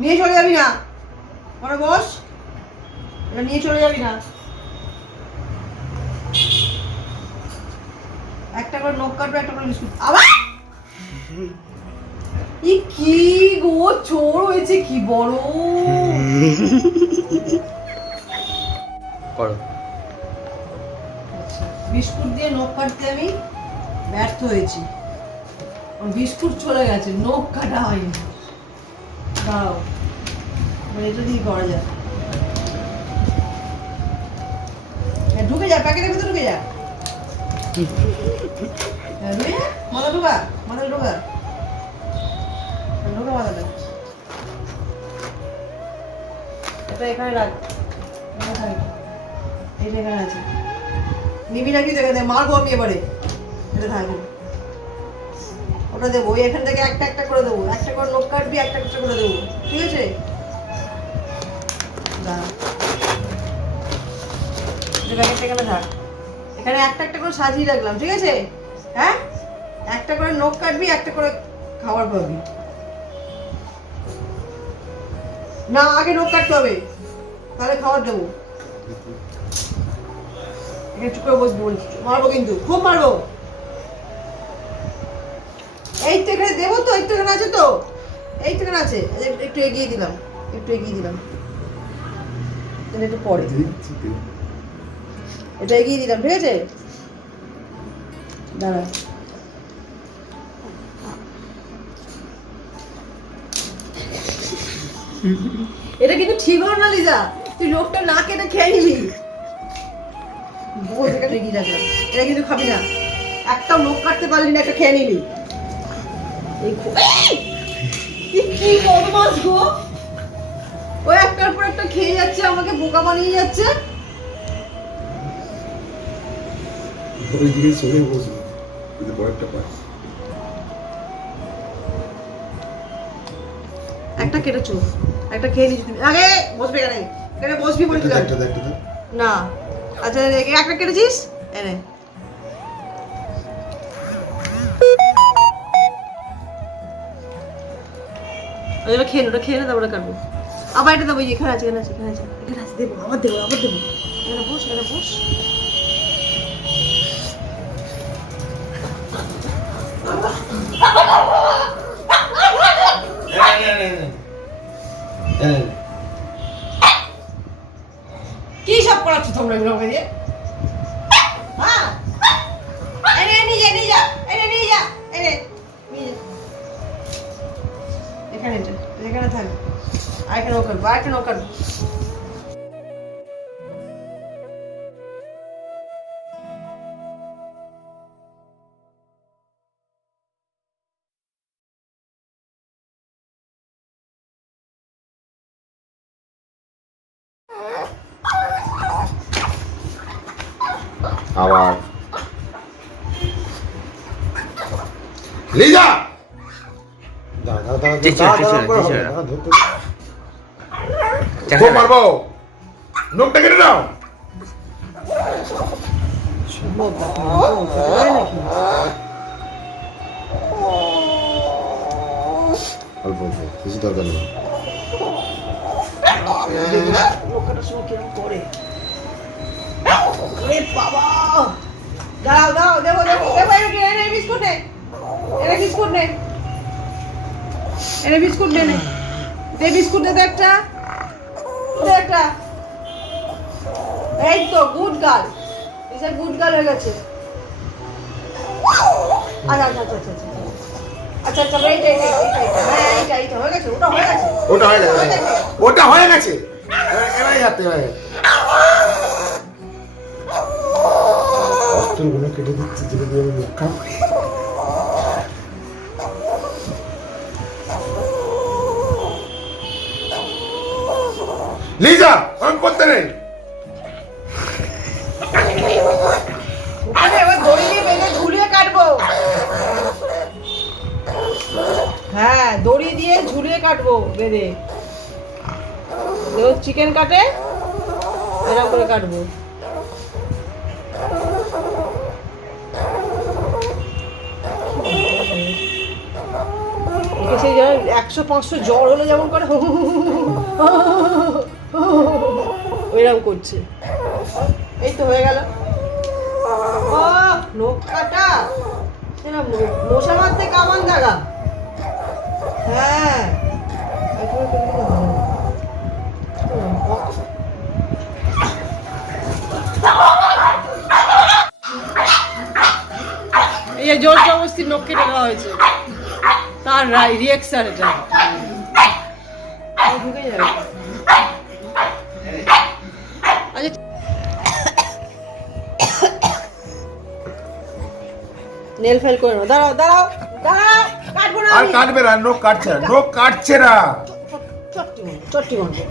নিয়ে চলে যাবি না, মানে বস, এটা নিয়ে চলে যাবি না। একটা করে নখ কাটবে, একটা করে বিস্কুট। আবার কি গো, চোর হয়েছে কি বড়। বিস্কুট দিয়ে নখ কাটতে আমি ব্যর্থ হয়েছি, বিস্কুট চলে গেছে, নখ কাটা হয়নি। দাও, এটা দিয়ে করা যায়। ঢুকে যা, প্যাকেটের ভিতরে ঢুকে যা, মাথা ঢুকা, মাথা ঢুকা, ঢুকা মাথাটা। এটা এখানে রাখ, এটা এখানে আছে। নিবি নাকি দেখে দে, মারবো আমি এবারে। এটা থাকবে, ওটা দেবো। এখান থেকে একটা একটা করে দেবো, একটা করে নখ কাটবি, একটা একটা করে দেবো, ঠিক আছে? প্যাকেটটা এখানে থাক, এখানে একটা একটা করে সাজিয়ে রাখলাম, ঠিক আছে? হ্যাঁ, একটা করে নখ কাটবি, একটা করে খাবার পাবি। না, আগে নখ কাটতে হবে, তাহলে খাবার দেবো। এখানে চুপ করে বসবি, বলছি মারবো কিন্তু, খুব মারবো। এই তো এখানে দেবো তো, এই তো এখানে আছে তো, এই তো এখানে আছে। একটু এগিয়ে দিলাম, একটু এগিয়ে দিলাম, একটু পরে এটা এগিয়ে দিলাম, ঠিক আছে? দাঁড়া, এটা কিন্তু ঠিক হলো না লিজা, তুই লোকটা না কেটে খেয়ে নিবি। এটা কিন্তু খাবি না, একটাও লোক কাটতে পারলি না, একটা খেয়ে নিবি। কি বদমাস গো, ও একটার পর একটা খেয়ে যাচ্ছে, আমাকে বোকা বানিয়ে যাচ্ছে। একটা কেটেছো, একটা খেয়ে নিস, আগে বসবে এখানে, এখানে বসবি বলে দিলাম না। আচ্ছা, একটা কেটেছিস, এনে ওটা খেয়ে নে, ওটা খেয়ে নে, তারপরে কাটবো। আবার এটা দেবো, এখানে আছে, এখানে আছে, এখানে আছে, এখানে আছে, দেবো, আবার দেবো, আবার দেবো। এখানে বস, এখানে বস। কি সব করাচ্ছ তোমরা এগুলো দিয়ে? হ্যাঁ, এনে নিয়ে যা, নিয়ে যা, এনে নিয়ে যা, এনে নিয়ে যা। এখানে এটা, এখানে থাক, আর এখানে ওখানে, আর এখানে ওখানে। আবার লিজা, খুব মারবো, নোকটা কেটে দাও। অল্প অল্প, কিছু দরকার নেই। বাবা, দাও দাও, দেবো দেবো দেবো, এনে বিস্কুট নে, এনে বিস্কুট নে, এনে বিস্কুট নে, দে বিস্কুট দে, একটা দে, একটা। এই তো good girl, is good girl হয়ে গেছে। আচ্ছা আচ্ছা আচ্ছা আচ্ছা আচ্ছা আচ্ছা, এইটা এইটা এইটা, হ্যাঁ এইটা এইটা হয়ে গেছে, ওটা হয়ে গেছে, ওটা হয়ে গেছে, ওটা হয়ে গেছে, এবারে যাতে হবে। অস্ত্রগুলো কেটে দিচ্ছি, যেটা দিয়ে আমি রক্ষা করি। লিজা, আমি করতে নেই। এবার দড়ি দিয়ে বেঁধে ঝুলিয়ে কাটবো। হ্যাঁ, দড়ি দিয়ে ঝুলিয়ে কাটবো, বেঁধে। চিকেন কাটে এরকম করে কাটবো। একে সেই 100-500 জ্বর হলে যেমন করে ওইরকম করছে। এই তো হয়ে গেল। নখ কাটা সেটা মশা মারতে কামান দাগা। হ্যাঁ এই জোর জবরদস্তি নখ কেটে দেওয়া হয়েছে, তার রিয়াকশন এটা ঢুকে যাবে। আচ্ছা নেল ফাইল করে নাও। দাঁড়াও দাঁড়াও দাঁড়াও, কাটবো না আর আমি। কাটবে না, নখ কাটছে না, নখ কাটছে না। চট্টি মারবো।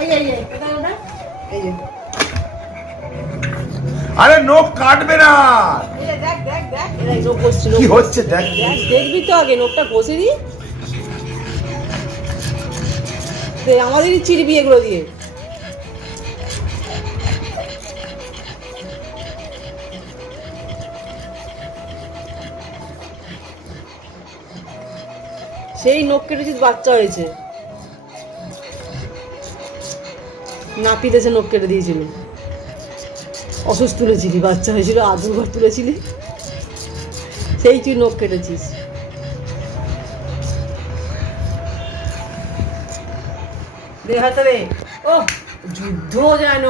এই কোথায় ওটা? এই যে আরে নখ কাটবে না। এই যে দেখ এই নখ ঘষছিল। কি হচ্ছে দেখ। দেখবি তো আগে নখটা ঘষে দি, আমাদেরই চিরবি এগুলো দিয়ে। সেই নখ কেটেছিস, বাচ্চা হয়েছে, নাপি দেশে নখ কেটে দিয়েছিল, অসুস্থ তুলেছিলি, বাচ্চা হয়েছিল, আদুর ঘর তুলেছিলি, সেই তুই নখ কেটেছিস। দেখাতে রে, ও যুদ্ধ যেন।